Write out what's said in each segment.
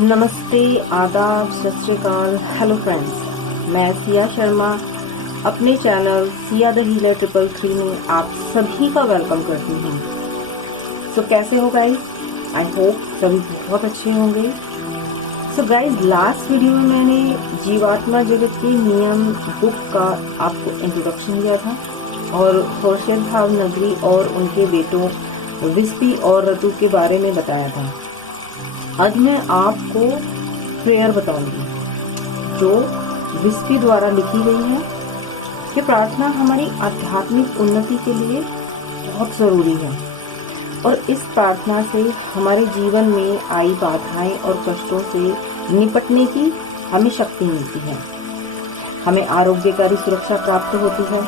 नमस्ते, आदाब, सत श्री अकाल, हेलो फ्रेंड्स। मैं सिया शर्मा अपने चैनल सिया द हीलर 333 में आप सभी का वेलकम करती हूँ। सो कैसे हो गाइस? आई होप सभी बहुत अच्छे होंगे। सो गाइस, लास्ट वीडियो में मैंने जीवात्मा जगत के नियम बुक का आपको इंट्रोडक्शन दिया था और होशर भावनगरी और उनके बेटों विस्पी और रतु के बारे में बताया था। आज मैं आपको प्रेयर बताऊंगी जो विस्पी द्वारा लिखी गई है कि प्रार्थना हमारी आध्यात्मिक उन्नति के लिए बहुत जरूरी है और इस प्रार्थना से हमारे जीवन में आई बाधाएं और कष्टों से निपटने की हमें शक्ति मिलती है। हमें आरोग्यकारी सुरक्षा प्राप्त होती है,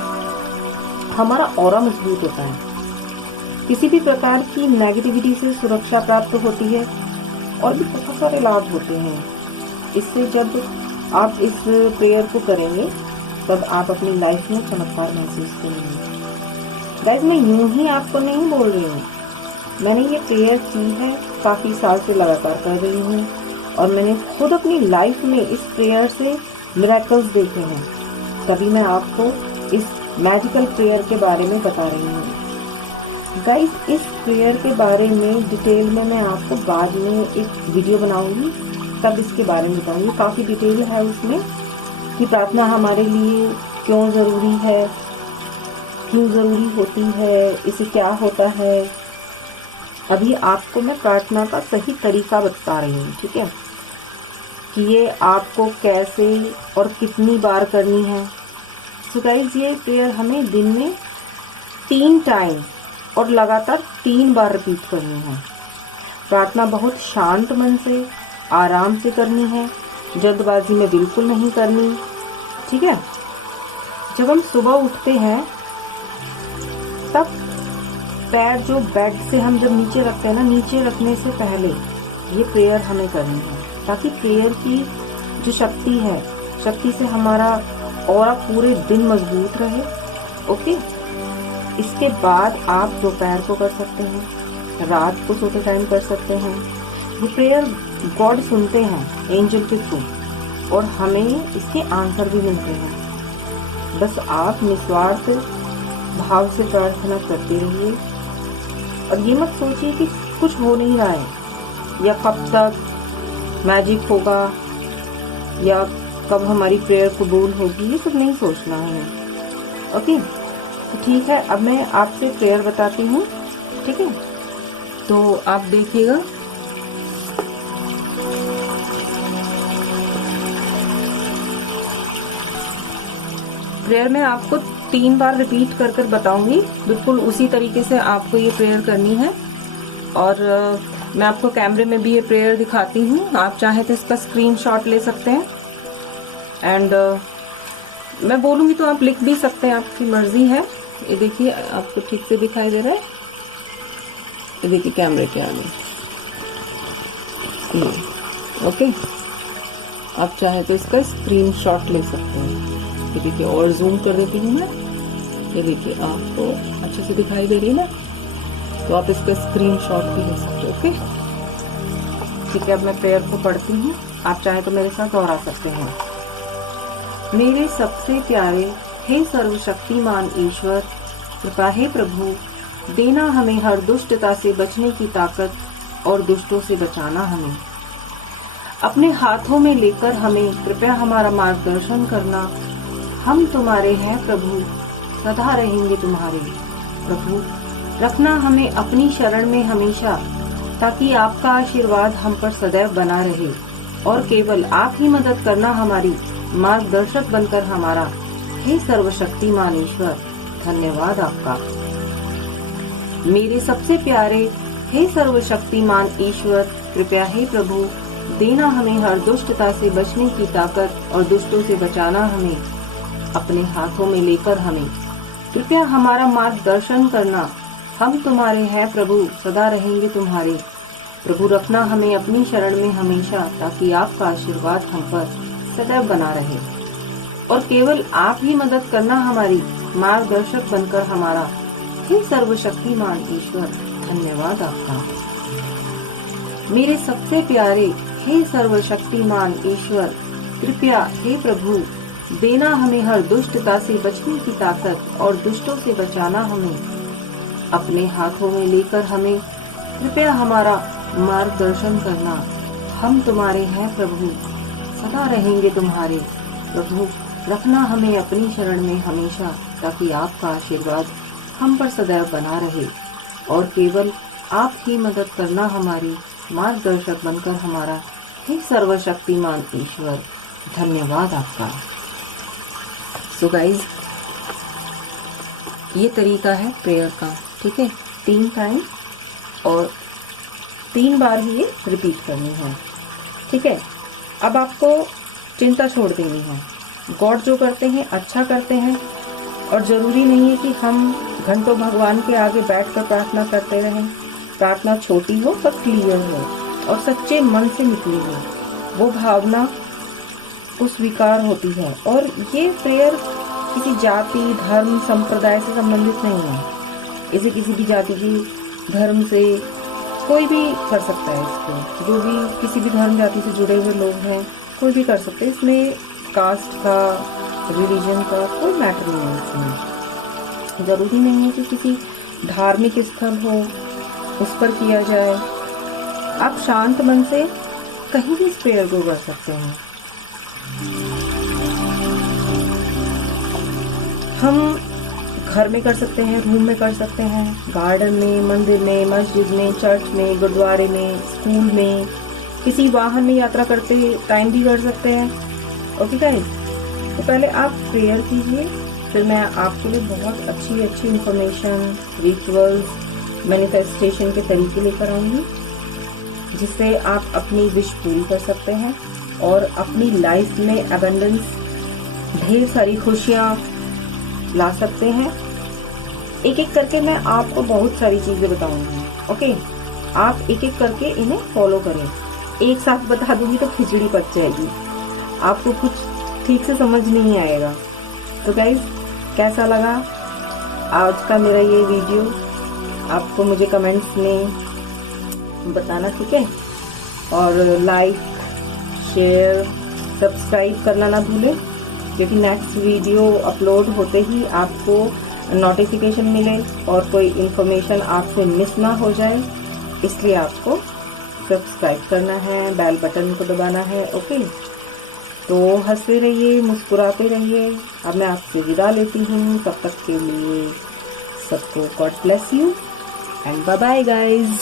हमारा ऑरा मजबूत होता है, किसी भी प्रकार की नेगेटिविटी से सुरक्षा प्राप्त होती है और भी बहुत सारे लाभ होते हैं। इससे जब आप इस प्रेयर को करेंगे तब आप अपनी लाइफ में चमत्कार महसूस करेंगे। गाइस, मैं यूं ही आपको नहीं बोल रही हूँ, मैंने ये प्रेयर की है, काफी साल से लगातार कर रही हूँ और मैंने खुद अपनी लाइफ में इस प्रेयर से मिरेकल्स देखे हैं। तभी मैं आपको इस मैजिकल प्रेयर के बारे में बता रही हूँ। गाइस, इस प्रेयर के बारे में डिटेल में मैं आपको बाद में एक वीडियो बनाऊंगी, तब इसके बारे में बताऊंगी। काफी डिटेल है उसमें कि प्रार्थना हमारे लिए क्यों जरूरी है, क्यों जरूरी होती है, इसे क्या होता है। अभी आपको मैं प्रार्थना का सही तरीका बता रही हूँ, ठीक है, कि ये आपको कैसे और कितनी बार करनी है। सो गाइस, ये प्रेयर हमें दिन में 3 टाइम और लगातार 3 बार रिपीट करनी है। प्रार्थना बहुत शांत मन से, आराम से करनी है, जल्दबाजी में बिल्कुल नहीं करनी, ठीक है। जब हम सुबह उठते हैं तब पैर जो बेड से हम जब नीचे रखते हैं ना, नीचे रखने से पहले ये प्रेयर हमें करनी है, ताकि प्रेयर की जो शक्ति है, शक्ति से हमारा ऑरा पूरे दिन मजबूत रहे। ओके, इसके बाद आप दोपहर को कर सकते हैं, रात को सोते टाइम कर सकते हैं। ये प्रेयर गॉड सुनते हैं एंजल के थ्रू और हमें इसके आंसर भी मिलते हैं। बस आप निस्वार्थ भाव से प्रार्थना करते रहिए और ये मत सोचिए कि कुछ हो नहीं रहा है या कब तक मैजिक होगा या कब हमारी प्रेयर कबूल होगी, ये सब नहीं सोचना है। ओके, तो ठीक है, अब मैं आपसे प्रेयर बताती हूँ, ठीक है। तो आप देखिएगा, प्रेयर में आपको 3 बार रिपीट कर कर बताऊंगी, बिल्कुल उसी तरीके से आपको ये प्रेयर करनी है। और मैं आपको कैमरे में भी ये प्रेयर दिखाती हूँ, आप चाहे तो इसका स्क्रीनशॉट ले सकते हैं एंड मैं बोलूंगी तो आप लिख भी सकते हैं, आपकी मर्जी है। ये देखिए, आपको ठीक से दिखाई दे रहा है, ये देखिए कैमरे के आगे। ओके, आप चाहे तो इसका स्क्रीनशॉट ले सकते हैं। ये देखिए, और जूम कर देती हूँ मैं, ये देखिए आपको अच्छे से दिखाई दे रही है ना, तो आप इसका स्क्रीनशॉट भी ले सकते हो। ओके, ठीक है, अब मैं प्रेयर को पढ़ती हूँ, आप चाहे तो मेरे साथ दोहरा सकते हैं। मेरे सबसे प्यारे हे सर्वशक्तिमान ईश्वर, कृपा हे प्रभु, देना हमें हर दुष्टता से बचने की ताकत और दुष्टों से बचाना हमें। अपने हाथों में लेकर हमें कृपया हमारा मार्गदर्शन करना। हम तुम्हारे हैं प्रभु, सदा रहेंगे तुम्हारे। प्रभु, रखना हमें अपनी शरण में हमेशा, ताकि आपका आशीर्वाद हम पर सदैव बना रहे और केवल आप ही मदद करना हमारी, मार्गदर्शक बनकर हमारा। हे सर्वशक्तिमान ईश्वर, धन्यवाद आपका। मेरे सबसे प्यारे हे सर्वशक्तिमान ईश्वर, कृपया हे प्रभु, देना हमें हर दुष्टता से बचने की ताकत और दुष्टों से बचाना हमें। अपने हाथों में लेकर हमें कृपया हमारा मार्गदर्शन करना। हम तुम्हारे हैं प्रभु, सदा रहेंगे तुम्हारे। प्रभु, रखना हमें अपनी शरण में हमेशा, ताकि आपका आशीर्वाद हम पर सदैव बना रहे और केवल आप ही मदद करना हमारी, मार्गदर्शक बनकर हमारा। हे सर्वशक्तिमान ईश्वर, धन्यवाद आपका। मेरे सबसे प्यारे हे सर्वशक्तिमान ईश्वर, कृपया हे प्रभु देना हमें हर दुष्टता से बचने की ताकत और दुष्टों से बचाना हमें। अपने हाथों में लेकर हमें कृपया हमारा मार्गदर्शन करना। हम तुम्हारे हैं प्रभु, सदा रहेंगे तुम्हारे। प्रभु रखना हमें अपनी शरण में हमेशा, ताकि आपका आशीर्वाद हम पर सदैव बना रहे और केवल आप ही मदद करना हमारी, मार्गदर्शक बनकर हमारा। हे सर्वशक्तिमान ईश्वर, धन्यवाद आपका। सो गाइज, ये तरीका है प्रेयर का, ठीक है। 3 टाइम और 3 बार ही ये रिपीट करनी है, ठीक है। अब आपको चिंता छोड़ देनी है। गॉड जो करते हैं अच्छा करते हैं, और जरूरी नहीं है कि हम घंटों भगवान के आगे बैठकर प्रार्थना करते रहें। प्रार्थना छोटी हो पर क्लियर हो और सच्चे मन से निकली हो, वो भावना को स्वीकार होती है। और ये प्रेयर किसी जाति, धर्म, संप्रदाय से संबंधित नहीं है। इसे किसी भी जाति की, धर्म से कोई भी कर सकता है। इसको जो भी किसी भी धर्म जाति से जुड़े हुए लोग हैं कोई भी कर सकते हैं। इसमें कास्ट का, रिलीजन का कोई मैटर नहीं है। इसमें जरूरी नहीं है कि किसी धार्मिक स्थल हो उस पर किया जाए। आप शांत मन से कहीं भी इस प्रेयर को कर सकते हैं। हम घर में कर सकते हैं, रूम में कर सकते हैं, गार्डन में, मंदिर में, मस्जिद में, चर्च में, गुरुद्वारे में, स्कूल में, किसी वाहन में यात्रा करते टाइम भी कर सकते हैं। ओके गाइस, तो पहले आप प्रेयर कीजिए, फिर मैं आपके लिए बहुत अच्छी इंफॉर्मेशन, रिचुअल्स, मैनिफेस्टेशन के तरीके लेकर आऊंगी, जिससे आप अपनी विश पूरी कर सकते हैं और अपनी लाइफ में अबंडेंस, ढेर सारी खुशियां ला सकते हैं। एक एक करके मैं आपको बहुत सारी चीजें बताऊंगी। ओके, आप एक एक करके इन्हें फॉलो करें। एक साथ बता दूंगी तो खिचड़ी पक जाएगी, आपको कुछ ठीक से समझ नहीं आएगा। तो गाइज, कैसा लगा आज का मेरा ये वीडियो, आपको मुझे कमेंट्स में बताना, ठीक है। और लाइक, शेयर, सब्सक्राइब करना ना भूलें, क्योंकि नेक्स्ट वीडियो अपलोड होते ही आपको नोटिफिकेशन मिले और कोई इन्फॉर्मेशन आपसे मिस ना हो जाए। इसलिए आपको सब्सक्राइब करना है, बेल बटन को दबाना है। ओके, तो हंसते रहिए, मुस्कुराते रहिए। अब मैं आपसे विदा लेती हूँ, तब तक के लिए सबको God bless you and bye bye guys.